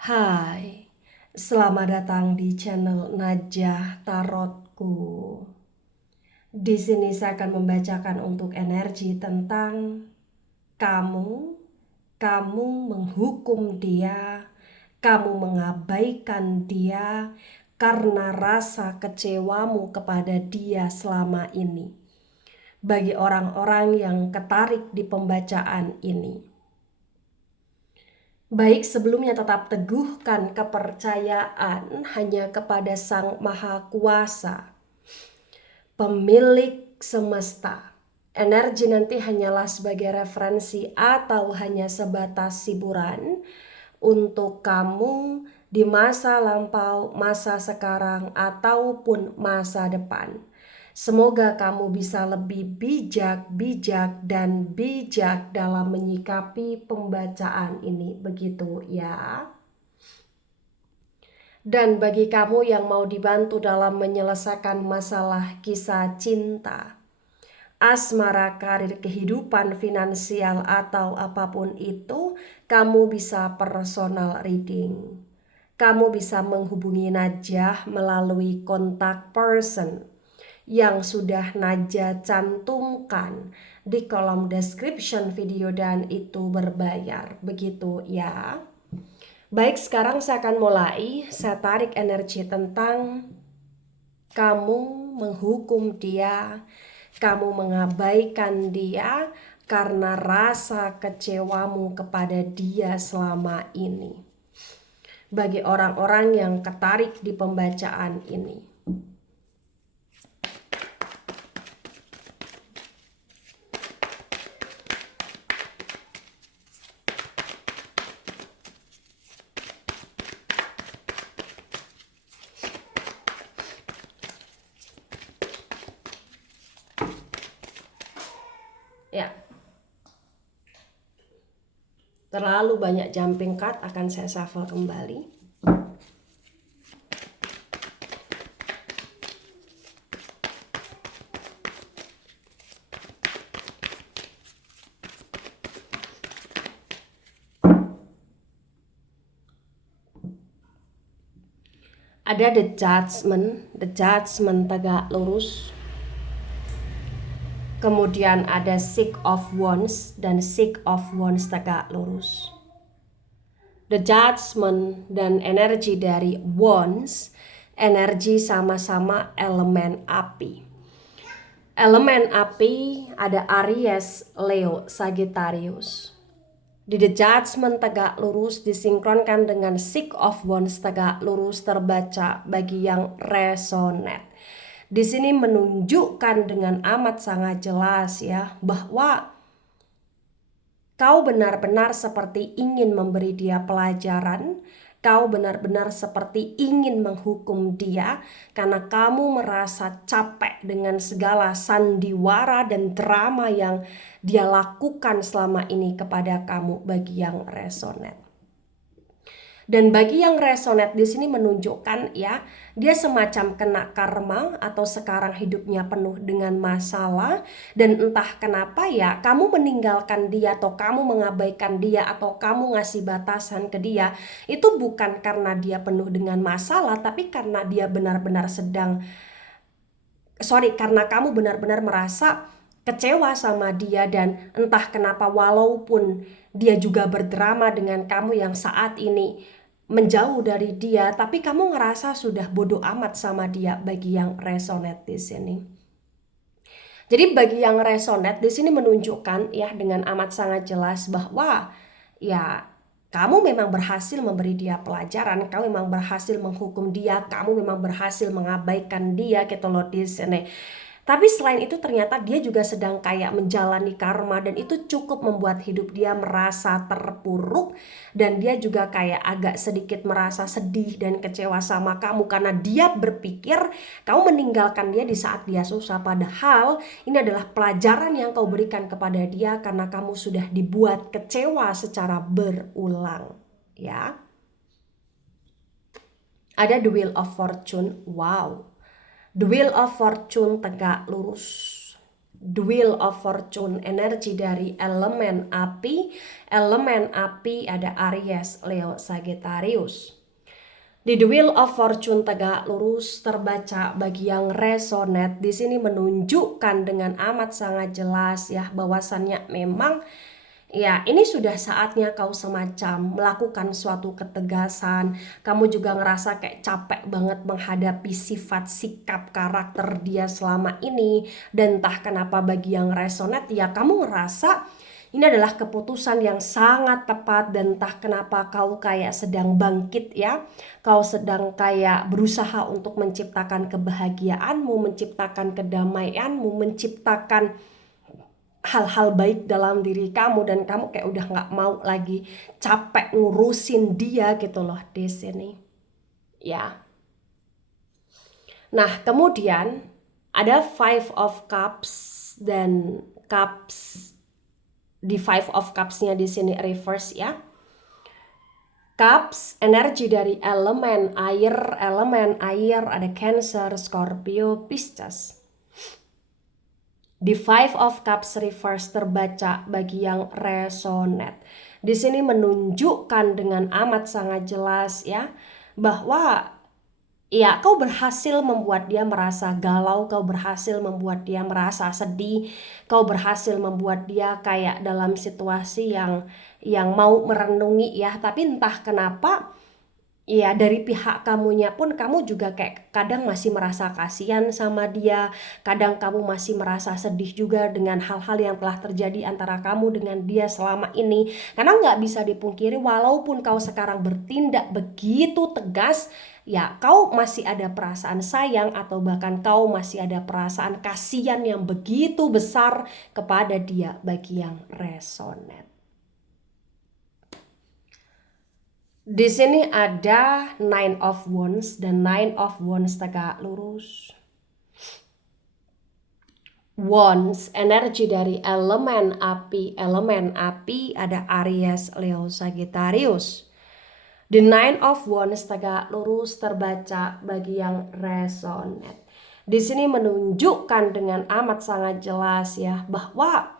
Hai, selamat datang di channel Najah Tarotku. Di sini saya akan membacakan untuk energi tentang kamu, kamu menghukum dia, kamu mengabaikan dia karena rasa kecewamu kepada dia selama ini. Bagi orang-orang yang ketarik di pembacaan ini, baik sebelumnya tetap teguhkan kepercayaan hanya kepada Sang Maha Kuasa, pemilik semesta. Energi nanti hanyalah sebagai referensi atau hanya sebatas hiburan untuk kamu di masa lampau, masa sekarang, ataupun masa depan. Semoga kamu bisa lebih bijak dan bijak dalam menyikapi pembacaan ini. Begitu ya. Dan bagi kamu yang mau dibantu dalam menyelesaikan masalah kisah cinta, asmara, karir, kehidupan, finansial, atau apapun itu, kamu bisa personal reading. Kamu bisa menghubungi Najah melalui kontak person yang sudah Najah cantumkan di kolom description video dan itu berbayar. Begitu ya. Baik, sekarang saya akan mulai. Saya tarik energi tentang kamu menghukum dia, kamu mengabaikan dia karena rasa kecewamu kepada dia selama ini. Bagi orang-orang yang ketarik di pembacaan ini, ya, terlalu banyak jumping card, akan saya shuffle kembali. Ada the judgment tegak lurus. Kemudian ada Six of Wands dan Six of Wands tegak lurus. The Judgment dan energi dari Wands, energi sama-sama elemen api. Elemen api ada Aries, Leo, Sagittarius. Di The Judgment tegak lurus disinkronkan dengan Six of Wands tegak lurus terbaca bagi yang resonate. Di sini menunjukkan dengan amat sangat jelas ya bahwa kau benar-benar seperti ingin memberi dia pelajaran, kau benar-benar seperti ingin menghukum dia karena kamu merasa capek dengan segala sandiwara dan drama yang dia lakukan selama ini kepada kamu bagi yang resonate. Dan bagi yang resonate di sini menunjukkan ya, dia semacam kena karma atau sekarang hidupnya penuh dengan masalah dan entah kenapa ya, kamu meninggalkan dia atau kamu mengabaikan dia atau kamu ngasih batasan ke dia, itu bukan karena dia penuh dengan masalah, tapi karena dia benar-benar karena kamu benar-benar merasa kecewa sama dia dan entah kenapa walaupun dia juga berdrama dengan kamu yang saat ini menjauh dari dia, tapi kamu ngerasa sudah bodoh amat sama dia bagi yang resonate di sini. Jadi bagi yang resonate di sini menunjukkan ya dengan amat sangat jelas bahwa ya kamu memang berhasil memberi dia pelajaran, kamu memang berhasil menghukum dia, kamu memang berhasil mengabaikan dia gitu loh di sini. Tapi selain itu ternyata dia juga sedang kayak menjalani karma dan itu cukup membuat hidup dia merasa terpuruk dan dia juga kayak agak sedikit merasa sedih dan kecewa sama kamu karena dia berpikir kamu meninggalkan dia di saat dia susah, padahal ini adalah pelajaran yang kau berikan kepada dia karena kamu sudah dibuat kecewa secara berulang ya. Ada the Wheel of Fortune. Wow. The Wheel of Fortune tegak lurus. The Wheel of Fortune, energi dari elemen api. Elemen api ada Aries, Leo, Sagittarius. Di The Wheel of Fortune tegak lurus terbaca bagi yang resonate di sini menunjukkan dengan amat sangat jelas ya bahwasannya memang ya ini sudah saatnya kau semacam melakukan suatu ketegasan. Kamu juga ngerasa kayak capek banget menghadapi sifat sikap karakter dia selama ini, dan entah kenapa bagi yang resonate ya kamu ngerasa ini adalah keputusan yang sangat tepat, dan entah kenapa kau kayak sedang bangkit ya. Kau sedang kayak berusaha untuk menciptakan kebahagiaanmu, menciptakan kedamaianmu, menciptakan hal-hal baik dalam diri kamu, dan kamu kayak udah nggak mau lagi capek ngurusin dia gitu loh di sini. Ya. Nah, kemudian ada Five of Cups dan Cups. Di Five of Cups-nya di sini reverse ya. Cups, energi dari elemen air ada Cancer, Scorpio, Pisces. Di Five of Cups reverse terbaca bagi yang resonate. Di sini menunjukkan dengan amat sangat jelas ya bahwa ya, kau berhasil membuat dia merasa galau, kau berhasil membuat dia merasa sedih, kau berhasil membuat dia kayak dalam situasi yang mau merenungi ya, tapi entah kenapa ya dari pihak kamunya pun kamu juga kayak kadang masih merasa kasihan sama dia, kadang kamu masih merasa sedih juga dengan hal-hal yang telah terjadi antara kamu dengan dia selama ini. Karena nggak bisa dipungkiri walaupun kau sekarang bertindak begitu tegas, ya kau masih ada perasaan sayang atau bahkan kau masih ada perasaan kasihan yang begitu besar kepada dia bagi yang resonate. Di sini ada Nine of Wands dan Nine of Wands tegak lurus. Wands, energi dari elemen api. Elemen api ada Aries, Leo, Sagittarius. The Nine of Wands tegak lurus terbaca bagi yang resonate. Di sini menunjukkan dengan amat sangat jelas ya bahwa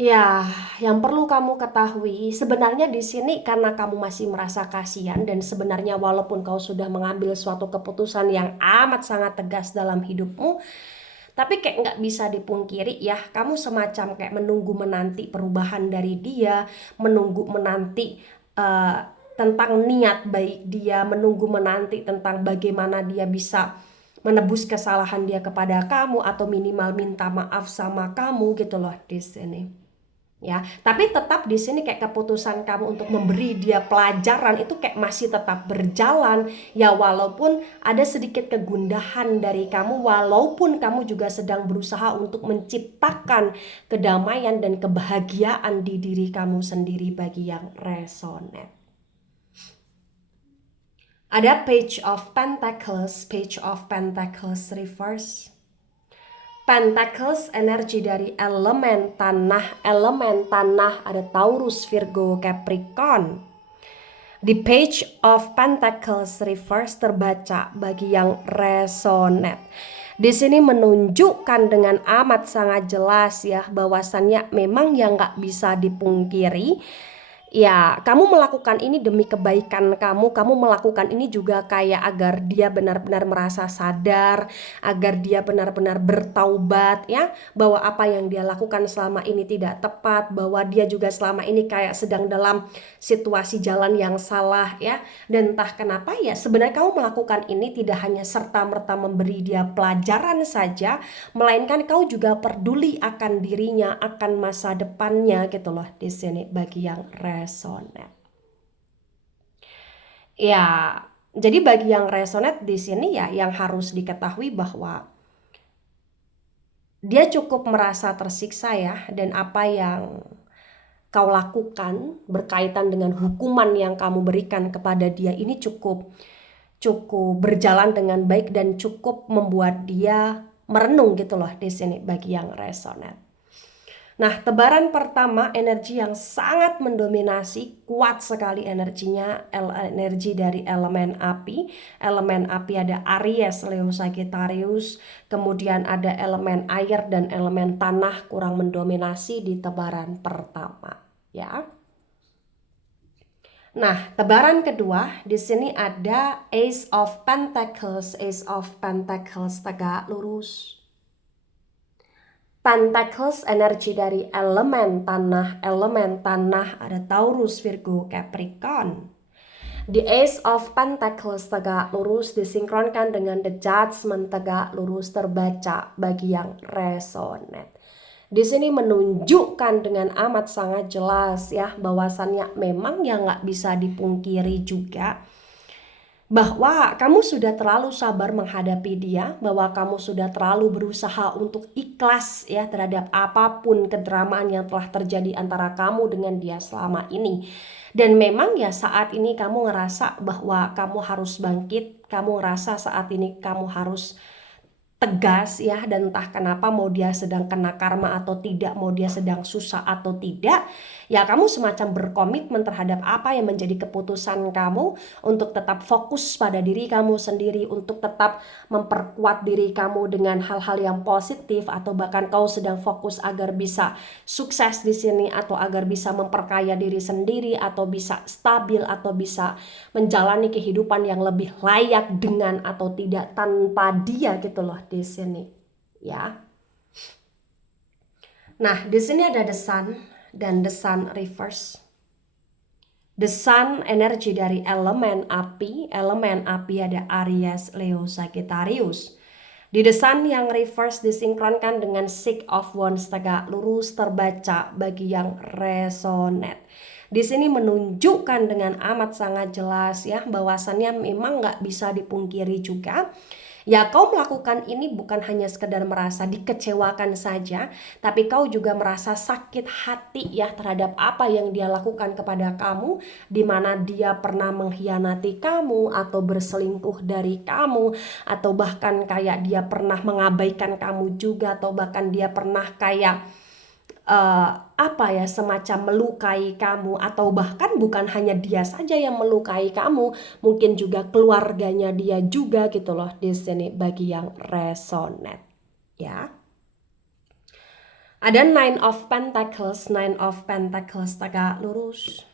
ya, yang perlu kamu ketahui sebenarnya di sini karena kamu masih merasa kasihan, dan sebenarnya walaupun kau sudah mengambil suatu keputusan yang amat sangat tegas dalam hidupmu, tapi kayak nggak bisa dipungkiri ya, kamu semacam kayak menunggu menanti perubahan dari dia, menunggu menanti tentang niat baik dia, menunggu menanti tentang bagaimana dia bisa menebus kesalahan dia kepada kamu atau minimal minta maaf sama kamu gitu loh di sini. Ya, tapi tetap di sini kayak keputusan kamu untuk memberi dia pelajaran itu kayak masih tetap berjalan ya, walaupun ada sedikit kegundahan dari kamu, walaupun kamu juga sedang berusaha untuk menciptakan kedamaian dan kebahagiaan di diri kamu sendiri bagi yang resonate. Ada Page of Pentacles reverse. Pentacles, energi dari elemen tanah. Elemen tanah ada Taurus, Virgo, Capricorn. Di Page of Pentacles reverse terbaca bagi yang resonate. Di sini menunjukkan dengan amat sangat jelas ya bahwasannya memang yang nggak bisa dipungkiri. Ya, kamu melakukan ini demi kebaikan kamu melakukan ini juga kayak agar dia benar-benar merasa sadar, agar dia benar-benar bertaubat ya, bahwa apa yang dia lakukan selama ini tidak tepat, bahwa dia juga selama ini kayak sedang dalam situasi jalan yang salah ya. Dan entah kenapa ya, sebenarnya kamu melakukan ini tidak hanya serta-merta memberi dia pelajaran saja, melainkan kau juga peduli akan dirinya, akan masa depannya gitu loh di sini bagi yang resonate. Ya, jadi bagi yang resonate di sini ya yang harus diketahui bahwa dia cukup merasa tersiksa ya, dan apa yang kau lakukan berkaitan dengan hukuman yang kamu berikan kepada dia ini cukup berjalan dengan baik dan cukup membuat dia merenung gitu loh di sini bagi yang resonate. Nah, tebaran pertama energi yang sangat mendominasi, kuat sekali energinya, energi dari elemen api. Elemen api ada Aries, Leo, Sagittarius, kemudian ada elemen air dan elemen tanah kurang mendominasi di tebaran pertama, ya. Nah, tebaran kedua di sini ada Ace of Pentacles, Ace of Pentacles tegak lurus. Pentacles energi dari elemen tanah ada Taurus, Virgo, Capricorn. The Ace of Pentacles tegak lurus disinkronkan dengan The Judgment tegak lurus terbaca bagi yang resonate. Di sini menunjukkan dengan amat sangat jelas ya bahwasannya memang yang nggak bisa dipungkiri juga bahwa kamu sudah terlalu sabar menghadapi dia, bahwa kamu sudah terlalu berusaha untuk ikhlas ya terhadap apapun kedramaan yang telah terjadi antara kamu dengan dia selama ini. Dan memang ya saat ini kamu ngerasa bahwa kamu harus bangkit, kamu ngerasa saat ini kamu harus tegas ya, dan entah kenapa mau dia sedang kena karma atau tidak, mau dia sedang susah atau tidak, ya kamu semacam berkomitmen terhadap apa yang menjadi keputusan kamu untuk tetap fokus pada diri kamu sendiri, untuk tetap memperkuat diri kamu dengan hal-hal yang positif, atau bahkan kau sedang fokus agar bisa sukses di sini, atau agar bisa memperkaya diri sendiri, atau bisa stabil, atau bisa menjalani kehidupan yang lebih layak dengan atau tidak tanpa dia gitu loh di sini ya. Nah, di sini ada the sun dan the sun reverse. The sun energi dari elemen api ada Aries, Leo, Sagittarius. Di the sun yang reverse disinkronkan dengan Six of Wands tegak lurus terbaca bagi yang resonate. Di sini menunjukkan dengan amat sangat jelas ya bahwasannya memang nggak bisa dipungkiri juga. Ya, kau melakukan ini bukan hanya sekedar merasa dikecewakan saja, tapi kau juga merasa sakit hati ya terhadap apa yang dia lakukan kepada kamu, di mana dia pernah mengkhianati kamu atau berselingkuh dari kamu, atau bahkan kayak dia pernah mengabaikan kamu juga, atau bahkan dia pernah kayak semacam melukai kamu, atau bahkan bukan hanya dia saja yang melukai kamu, mungkin juga keluarganya dia juga gitu loh di sini bagi yang resonate ya. Ada Nine of Pentacles tegak lurus.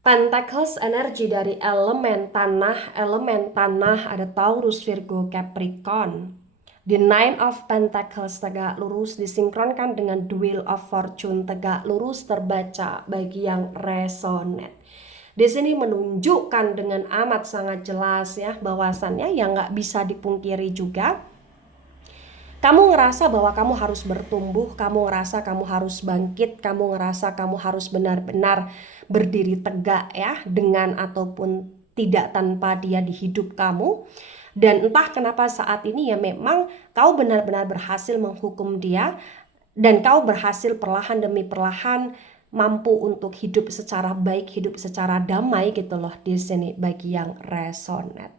Pentacles energi dari elemen tanah ada Taurus, Virgo, Capricorn. The Nine of Pentacles tegak lurus disinkronkan dengan The Wheel of Fortune tegak lurus terbaca bagi yang resonate. Di sini menunjukkan dengan amat sangat jelas ya bahwasannya yang nggak bisa dipungkiri juga. Kamu ngerasa bahwa kamu harus bertumbuh, kamu ngerasa kamu harus bangkit, kamu ngerasa kamu harus benar-benar berdiri tegak ya dengan ataupun tidak tanpa dia di hidup kamu. Dan entah kenapa saat ini ya memang kau benar-benar berhasil menghukum dia, dan kau berhasil perlahan demi perlahan mampu untuk hidup secara baik, hidup secara damai gitu loh di sini bagi yang resonate.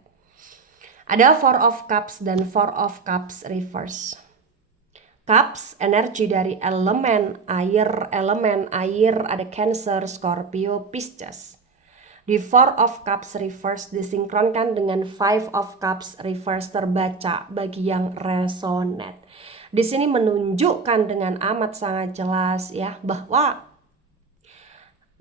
Ada Four of Cups dan Four of Cups reverse. Cups energi dari elemen air ada Cancer, Scorpio, Pisces. Di Four of Cups reverse disinkronkan dengan Five of Cups reverse terbaca bagi yang resonate. Di sini menunjukkan dengan amat sangat jelas ya bahwa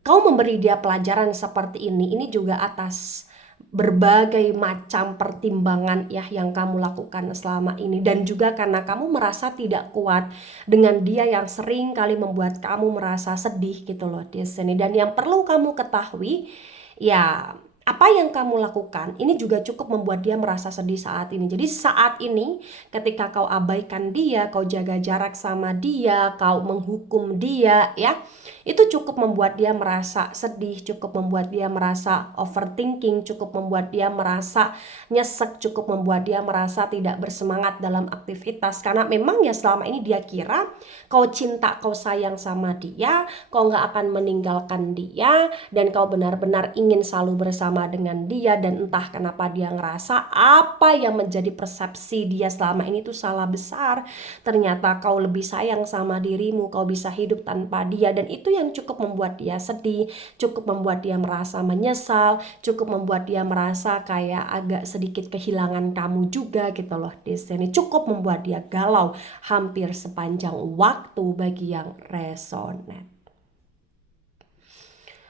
kau memberi dia pelajaran seperti ini juga atas berbagai macam pertimbangan ya yang kamu lakukan selama ini, dan juga karena kamu merasa tidak kuat dengan dia yang sering kali membuat kamu merasa sedih gitu loh di sini. Dan yang perlu kamu ketahui ya, apa yang kamu lakukan ini juga cukup membuat dia merasa sedih saat ini. Jadi saat ini ketika kau abaikan dia, kau jaga jarak sama dia, kau menghukum dia ya, itu cukup membuat dia merasa sedih, cukup membuat dia merasa overthinking, cukup membuat dia merasa nyesek, cukup membuat dia merasa tidak bersemangat dalam aktivitas. Karena memang ya selama ini dia kira kau cinta, kau sayang sama dia, kau gak akan meninggalkan dia, dan kau benar-benar ingin selalu bersama bersama dengan dia, dan entah kenapa dia ngerasa apa yang menjadi persepsi dia selama ini tuh salah besar. Ternyata kau lebih sayang sama dirimu, kau bisa hidup tanpa dia, dan itu yang cukup membuat dia sedih, cukup membuat dia merasa menyesal, cukup membuat dia merasa kayak agak sedikit kehilangan kamu juga gitu loh. Di sini cukup membuat dia galau hampir sepanjang waktu bagi yang resonate.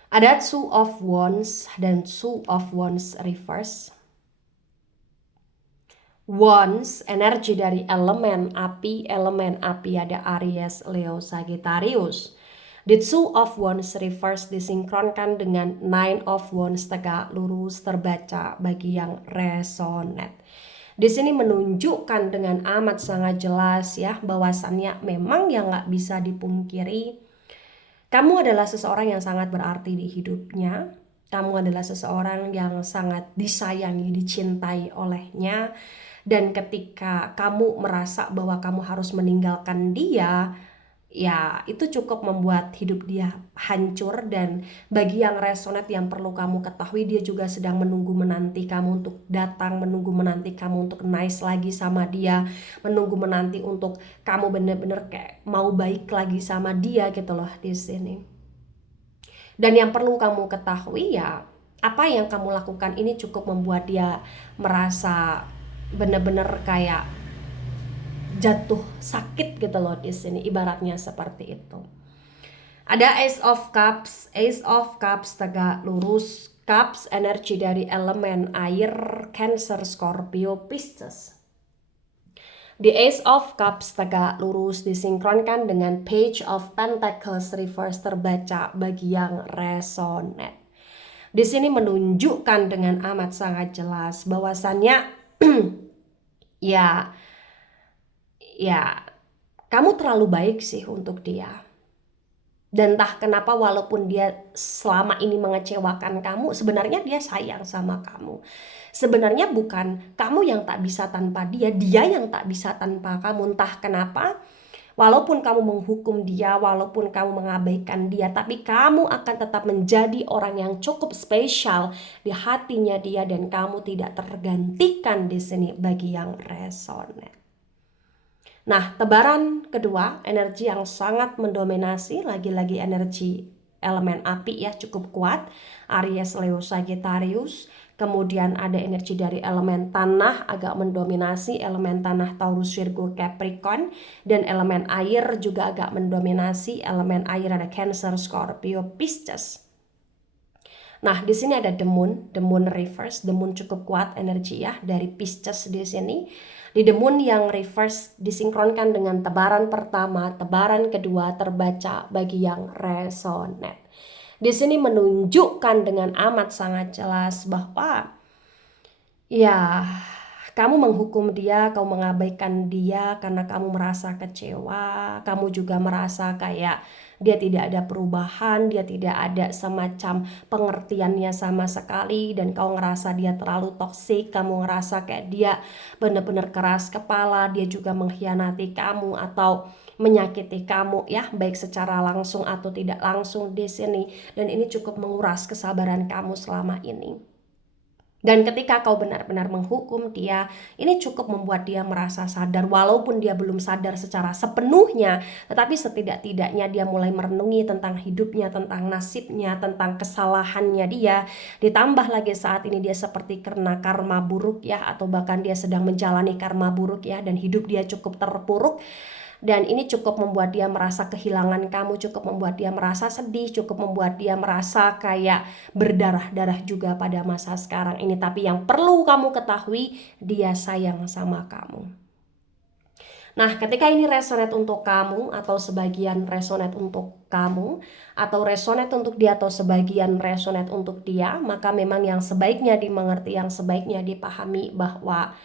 Ada Two of Wands dan Two of Wands reverse. Wands, energi dari elemen api ada Aries, Leo, Sagittarius. The Two of Wands reverse disinkronkan dengan Nine of Wands tegak lurus terbaca bagi yang resonate. Di sini menunjukkan dengan amat sangat jelas ya, bahwasannya memang yang nggak bisa dipungkiri, kamu adalah seseorang yang sangat berarti di hidupnya. Kamu adalah seseorang yang sangat disayangi, dicintai olehnya. Dan ketika kamu merasa bahwa kamu harus meninggalkan dia, ya itu cukup membuat hidup dia hancur. Dan bagi yang resonate, yang perlu kamu ketahui, dia juga sedang menunggu menanti kamu untuk datang, menunggu menanti kamu untuk nice lagi sama dia, menunggu menanti untuk kamu bener-bener kayak mau baik lagi sama dia gitu loh di sini. Dan yang perlu kamu ketahui ya, apa yang kamu lakukan ini cukup membuat dia merasa bener-bener kayak jatuh sakit gitu loh di sini, ibaratnya seperti itu. Ada Ace of Cups tegak lurus. Cups energi dari elemen air, Cancer, Scorpio, Pisces. The Ace of Cups tegak lurus disinkronkan dengan Page of Pentacles reverse terbaca bagi yang resonate. Di sini menunjukkan dengan amat sangat jelas bahwasannya ya kamu terlalu baik sih untuk dia. Dan entah kenapa walaupun dia selama ini mengecewakan kamu, sebenarnya dia sayang sama kamu. Sebenarnya bukan kamu yang tak bisa tanpa dia, dia yang tak bisa tanpa kamu. Entah kenapa, walaupun kamu menghukum dia, walaupun kamu mengabaikan dia, tapi kamu akan tetap menjadi orang yang cukup spesial di hatinya dia, dan kamu tidak tergantikan di sini bagi yang resonate. Nah, tebaran kedua, energi yang sangat mendominasi, lagi-lagi energi elemen api ya, cukup kuat, Aries, Leo, Sagittarius. Kemudian ada energi dari elemen tanah agak mendominasi, elemen tanah Taurus, Virgo, Capricorn. Dan elemen air juga agak mendominasi, elemen air ada Cancer, Scorpio, Pisces. Nah, di sini ada the moon reverse. The moon cukup kuat energi ya dari Pisces di sini. Di the moon yang reverse disinkronkan dengan tebaran pertama, tebaran kedua terbaca bagi yang resonate. Di sini menunjukkan dengan amat sangat jelas bahwa ya, kamu menghukum dia, kamu mengabaikan dia karena kamu merasa kecewa, kamu juga merasa kayak dia tidak ada perubahan, dia tidak ada semacam pengertiannya sama sekali, dan kau ngerasa dia terlalu toksik, kamu ngerasa kayak dia benar-benar keras kepala, dia juga mengkhianati kamu atau menyakiti kamu ya, baik secara langsung atau tidak langsung di sini. Dan ini cukup menguras kesabaran kamu selama ini. Dan ketika kau benar-benar menghukum dia, ini cukup membuat dia merasa sadar, walaupun dia belum sadar secara sepenuhnya, tetapi setidak-tidaknya dia mulai merenungi tentang hidupnya, tentang nasibnya, tentang kesalahannya dia. Ditambah lagi saat ini dia seperti kena karma buruk ya, atau bahkan dia sedang menjalani karma buruk ya, dan hidup dia cukup terpuruk. Dan ini cukup membuat dia merasa kehilangan kamu, cukup membuat dia merasa sedih, cukup membuat dia merasa kayak berdarah-darah juga pada masa sekarang ini. Tapi yang perlu kamu ketahui, dia sayang sama kamu. Nah, ketika ini resonate untuk kamu, atau sebagian resonate untuk kamu, atau resonate untuk dia, atau sebagian resonate untuk dia, maka memang yang sebaiknya dimengerti, yang sebaiknya dipahami bahwa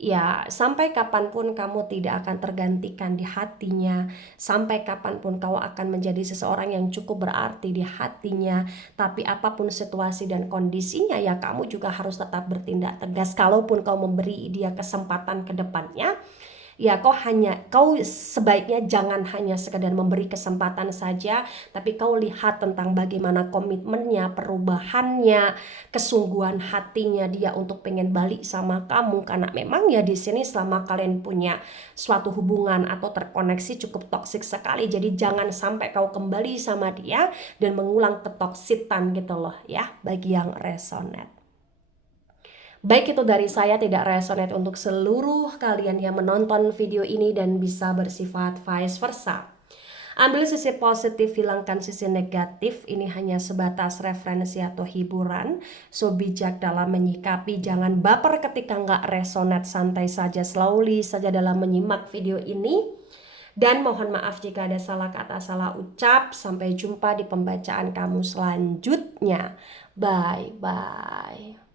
ya, sampai kapanpun kamu tidak akan tergantikan di hatinya, sampai kapanpun kau akan menjadi seseorang yang cukup berarti di hatinya. Tapi apapun situasi dan kondisinya, ya kamu juga harus tetap bertindak tegas. Kalaupun kau memberi dia kesempatan ke depannya, Ya, kau sebaiknya jangan hanya sekedar memberi kesempatan saja, tapi kau lihat tentang bagaimana komitmennya, perubahannya, kesungguhan hatinya dia untuk pengen balik sama kamu. Karena memang ya di sini selama kalian punya suatu hubungan atau terkoneksi cukup toksik sekali. Jadi jangan sampai kau kembali sama dia dan mengulang ketoksitan gitu loh ya, bagi yang resonate. Baik, itu dari saya, tidak resonate untuk seluruh kalian yang menonton video ini dan bisa bersifat vice versa. Ambil sisi positif, hilangkan sisi negatif. Ini hanya sebatas referensi atau hiburan. So, bijak dalam menyikapi, jangan baper ketika nggak resonate, santai saja, slowly saja dalam menyimak video ini. Dan mohon maaf jika ada salah kata, salah ucap. Sampai jumpa di pembacaan kamu selanjutnya. Bye-bye.